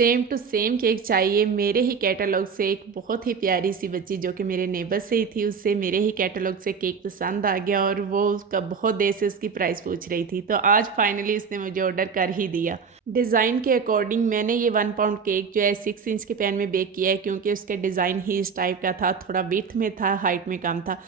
Same to same cake चाहिए मेरे ही catalogue से। एक बहुत ही प्यारी सी बच्ची जो कि मेरे नेबर से ही थी, उससे मेरे ही कैटलॉग से केक पसंद आ गया और वो उसका बहुत देर से उसकी प्राइस पूछ रही थी, तो आज फाइनली उसने मुझे ऑर्डर कर ही दिया। डिज़ाइन के अकॉर्डिंग मैंने ये 1 पाउंड केक जो है 6 इंच के पैन में बेक किया है, क्योंकि उसके डिज़ाइन ही इस टाइप का था, थोड़ा विड्थ में था, हाइट में कम था।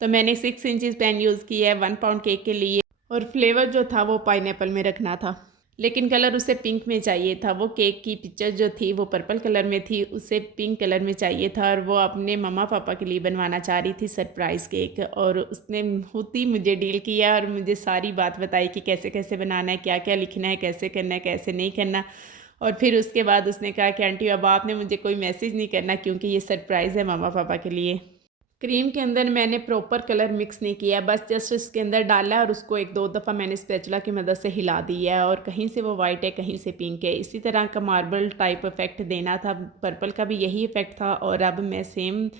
तो मैंने 6 इंच पैन यूज़ किया है 1 पाउंड केक के लिए। और फ्लेवर जो था वो पाइनएप्पल में रखना था, लेकिन कलर उसे पिंक में चाहिए था। वो केक की पिक्चर जो थी वो पर्पल कलर में थी, उसे पिंक कलर में चाहिए था और वो अपने मम्मा पापा के लिए बनवाना चाह रही थी सरप्राइज़ केक। और उसने खुद ही मुझे डील किया और मुझे सारी बात बताई कि कैसे कैसे बनाना है, क्या क्या लिखना है, कैसे करना है, कैसे नहीं करना। और फिर उसके बाद उसने कहा कि आंटी अब आपने मुझे कोई मैसेज नहीं करना, क्योंकि ये सरप्राइज़ है मम्मा पापा के लिए। क्रीम के अंदर मैंने प्रॉपर कलर मिक्स नहीं किया, बस जस्ट इसके अंदर डाला है और उसको एक दो दफ़ा मैंने स्पैचुला की मदद से हिला दिया है। और कहीं से वो वाइट है, कहीं से पिंक है, इसी तरह का मार्बल टाइप इफ़ेक्ट देना था। पर्पल का भी यही इफ़ेक्ट था और अब मैं सेम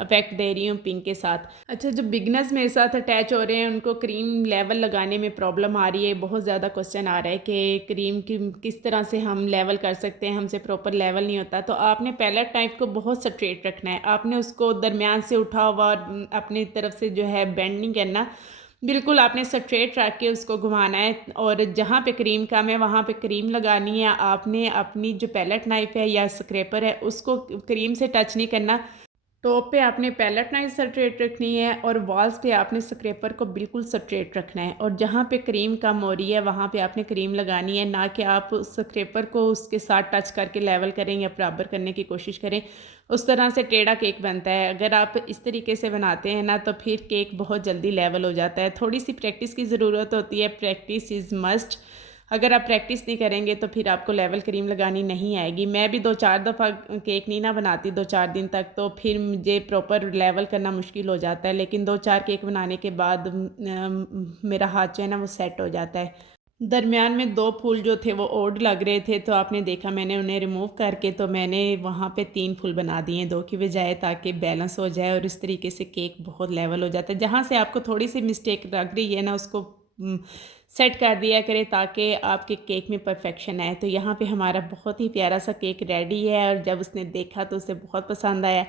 इफ़ेक्ट दे रही हूँ पिंक के साथ। अच्छा, जो बिगनर्स मेरे साथ अटैच हो रहे हैं उनको क्रीम लेवल लगाने में प्रॉब्लम आ रही है। बहुत ज़्यादा क्वेश्चन आ रहा है कि क्रीम की किस तरह से हम लेवल कर सकते हैं, हमसे प्रॉपर लेवल नहीं होता। तो आपने पैलेट टाइप को बहुत स्ट्रेट रखना है, आपने उसको दरमियान से उठा हुआ और अपनी तरफ से जो है बेंड नहीं करना, बिल्कुल आपने स्ट्रेट रख के उसको घुमाना है। और जहाँ पे क्रीम कम है वहाँ पे क्रीम लगानी है। आपने अपनी जो पैलेट नाइफ़ है या स्क्रैपर है उसको क्रीम से टच नहीं करना। टॉप पे आपने पैलेट नाइफ स्ट्रेट रखनी है और वॉल्स पे आपने स्क्रैपर को बिल्कुल स्ट्रेट रखना है। और जहाँ पे क्रीम कम हो रही है वहाँ पे आपने क्रीम लगानी है, ना कि आप स्क्रैपर को उसके साथ टच करके लेवल करें या बराबर करने की कोशिश करें। उस तरह से टेढ़ा केक बनता है। अगर आप इस तरीके से बनाते हैं ना तो फिर केक बहुत जल्दी लेवल हो जाता है। थोड़ी सी प्रैक्टिस की ज़रूरत होती है, प्रैक्टिस इज़ मस्ट। अगर आप प्रैक्टिस नहीं करेंगे तो फिर आपको लेवल क्रीम लगानी नहीं आएगी। मैं भी 2-4 दफ़ा केक नहीं ना बनाती 2-4 दिन तक, तो फिर मुझे प्रॉपर लेवल करना मुश्किल हो जाता है। लेकिन 2-4 केक बनाने के बाद मेरा हाथ जो है ना वो सेट हो जाता है। दरमियान में 2 फूल जो थे वो ओड लग रहे थे, तो आपने देखा मैंने उन्हें रिमूव करके तो मैंने वहाँ पे 3 फूल बना दिए 2 की बजाय, ताकि बैलेंस हो जाए और इस तरीके से केक बहुत लेवल हो जाता है। जहाँ से आपको थोड़ी सी मिस्टेक लग रही है ना उसको सेट कर दिया करें, ताकि आपके केक में परफेक्शन आए। तो यहाँ पे हमारा बहुत ही प्यारा सा केक रेडी है और जब उसने देखा तो उसे बहुत पसंद आया।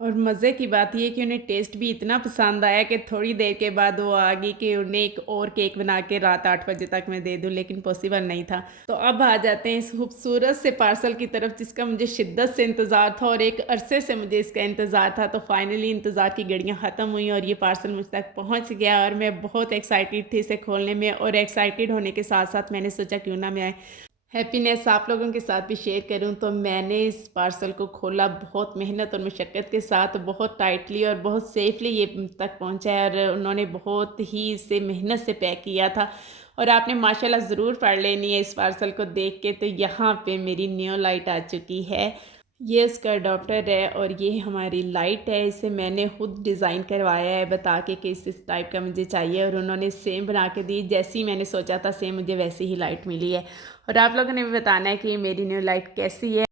और मज़े की बात ये है कि उन्हें टेस्ट भी इतना पसंद आया कि थोड़ी देर के बाद वो आ गई कि उन्हें एक और केक बना के रात 8 बजे तक मैं दे दूँ, लेकिन पॉसिबल नहीं था। तो अब आ जाते हैं इस खूबसूरत से पार्सल की तरफ, जिसका मुझे शिद्दत से इंतज़ार था और एक अरसे से मुझे इसका इंतज़ार था। तो फाइनली इंतज़ार की घड़ियाँ ख़त्म हुई और ये पार्सल मुझ तक पहुँच गया और मैं बहुत एक्साइटेड थी इसे खोलने में। और एक्साइटेड होने के साथ साथ मैंने सोचा क्यों ना मैं हैप्पीनेस आप लोगों के साथ भी शेयर करूं। तो मैंने इस पार्सल को खोला बहुत मेहनत और मुशक्क़त के साथ, बहुत टाइटली और बहुत सेफली ये तक पहुंचा है। और उन्होंने बहुत ही इसे मेहनत से पैक किया था। और आपने माशाल्लाह ज़रूर पढ़ लेनी है इस पार्सल को देख के। तो यहाँ पे मेरी न्यू लाइट आ चुकी है, ये उसका अडॉप्टर है और ये हमारी लाइट है। इसे मैंने खुद डिज़ाइन करवाया है बता के कि इस टाइप का मुझे चाहिए, और उन्होंने सेम बना के दी। जैसी मैंने सोचा था सेम मुझे वैसी ही लाइट मिली है। और आप लोगों ने भी बताना है कि ये मेरी न्यू लाइट कैसी है।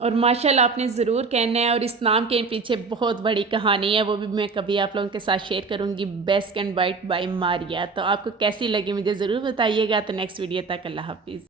और माशाल्लाह आपने ज़रूर कहना है। और इस नाम के पीछे बहुत बड़ी कहानी है, वो भी मैं कभी आप लोगों के साथ शेयर करूँगी। Best and bite bye Maria. तो आपको कैसी लगी मुझे ज़रूर बताइएगा। तो नेक्स्ट वीडियो तक अल्लाह हाफिज़।